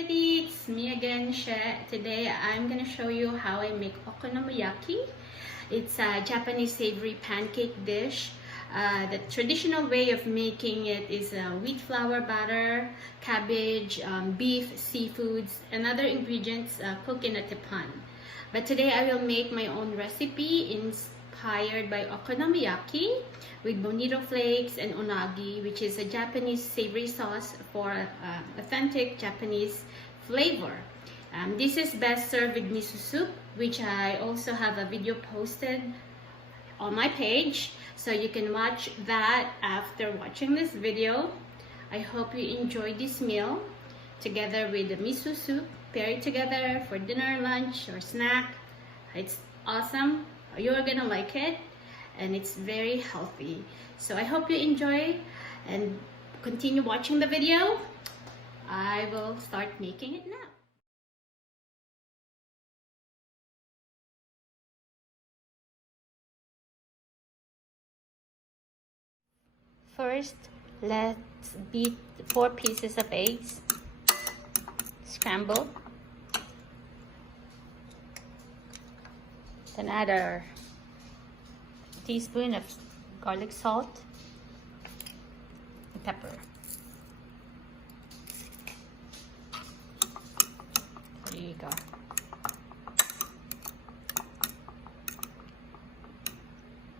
everybody, it's me again, She. Today I'm gonna show you how I make okonomiyaki. It's a Japanese savory pancake dish. The traditional way of making it is wheat flour batter, cabbage, beef, seafoods, and other ingredients cooked in a tepan. But today I will make my own recipe inspired by okonomiyaki with Bonito Flakes and unagi, which is a Japanese savory sauce for authentic Japanese flavor. This is best served with miso soup, which I also have a video posted on my page, so you can watch that after watching this video. I hope you enjoy this meal together with the miso soup. Pair it together for dinner, lunch, or snack. It's awesome. You're gonna like it, and it's very healthy. So I hope you enjoy and continue watching the video. I will start making it now. First, let's beat 4 pieces of eggs, scrambled. Then add a teaspoon of garlic salt and pepper. There you go.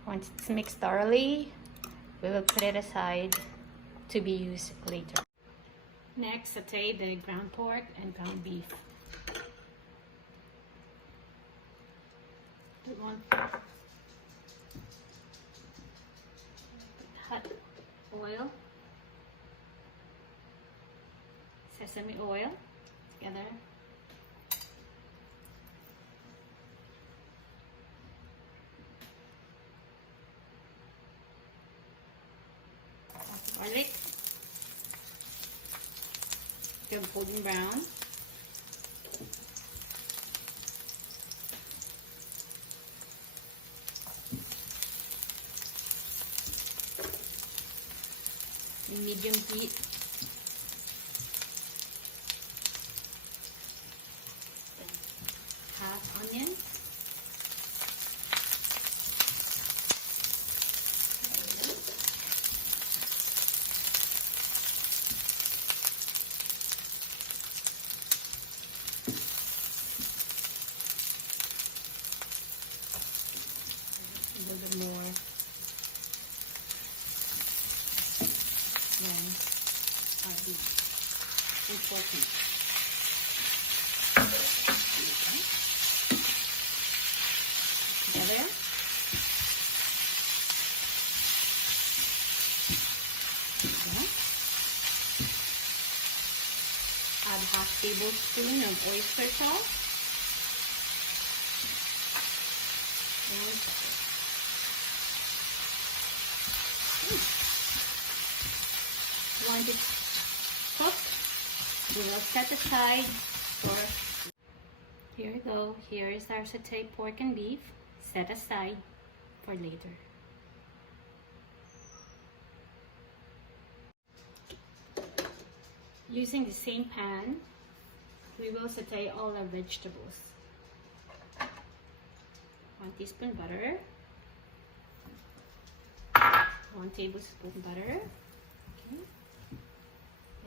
Once it's mixed thoroughly, we will put it aside to be used later. Next, saute the ground pork and ground beef. Put hot oil, sesame oil together. Garlic till golden brown. In medium heat. Half onion. A little bit more. Then the important. Together. Add half tablespoon of oyster sauce. And pepper. Once it's cooked, we will set aside for. Here we go. Here is our sauteed pork and beef, set aside for later. Using the same pan, we will saute all our vegetables. 1 teaspoon butter, 1 tablespoon butter. Okay.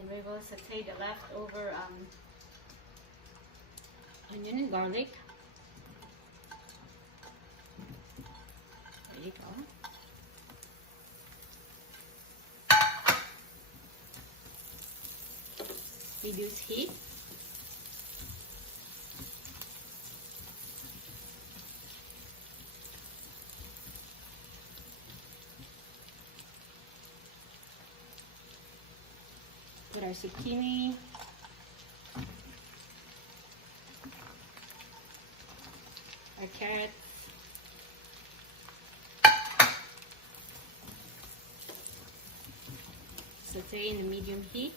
And we will saute the leftover onion and garlic. There you go. Reduce heat. Put our zucchini, our carrots, saute in a medium heat.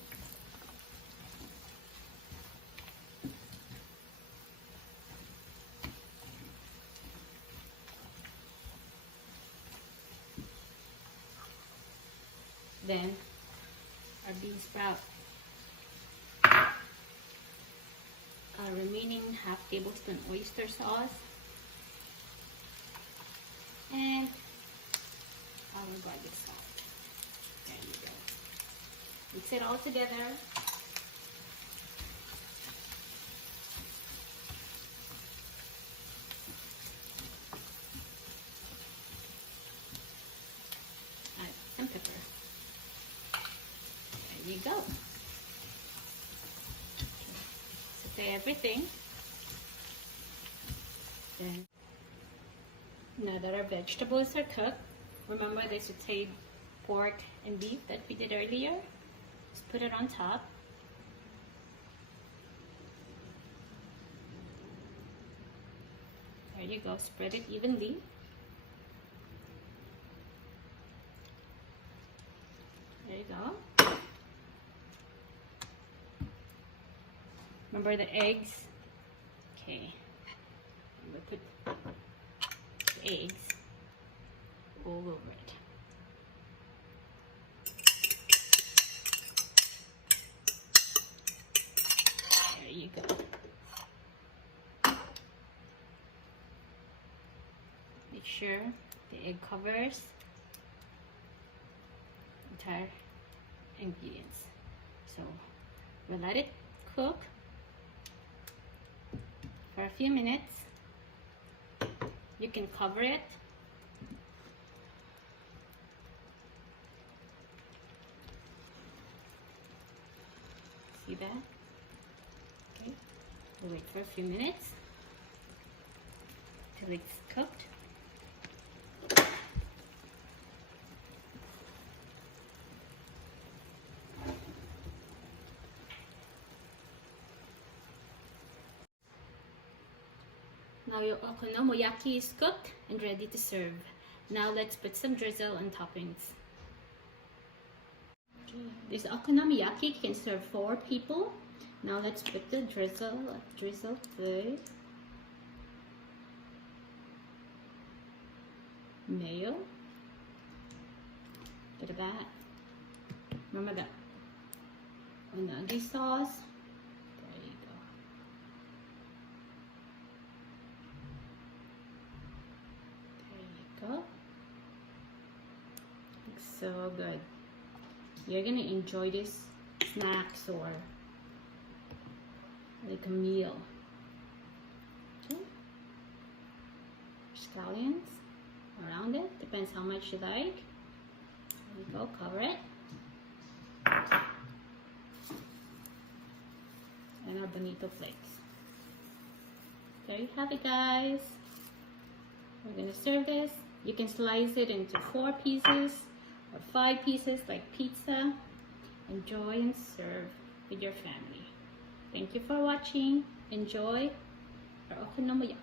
Then our bean sprout. remaining half tablespoon oyster sauce. And our garlic sauce. There you go. Mix it all together. Add some pepper. There you go. Saute everything. Then, now that our vegetables are cooked, remember the sauteed pork and beef that we did earlier? Just put it on top. There you go, spread it evenly. There you go. Remember the eggs? Okay. I'm going to put the eggs all over it. There you go. Make sure the egg covers entire ingredients. So we'll let it cook for a few minutes. You can cover it. See that? Okay. We'll wait for a few minutes till it's cooked. Now your okonomiyaki is cooked and ready to serve. Now let's put some drizzle and toppings. This okonomiyaki can serve 4 people. Now let's put the drizzle first. Mayo. Bit of that. Remember that unagi sauce. There you go. There you go. Looks so good. You're gonna enjoy this snacks or like a meal. Okay. Scallions around it, depends how much you like. There you go, cover it. And our Bonito Flakes. There you have it, guys. We're gonna serve this. You can slice it into 4 pieces or 5 pieces like pizza. Enjoy and serve with your family. Thank you for watching. Enjoy our okonomiyaki.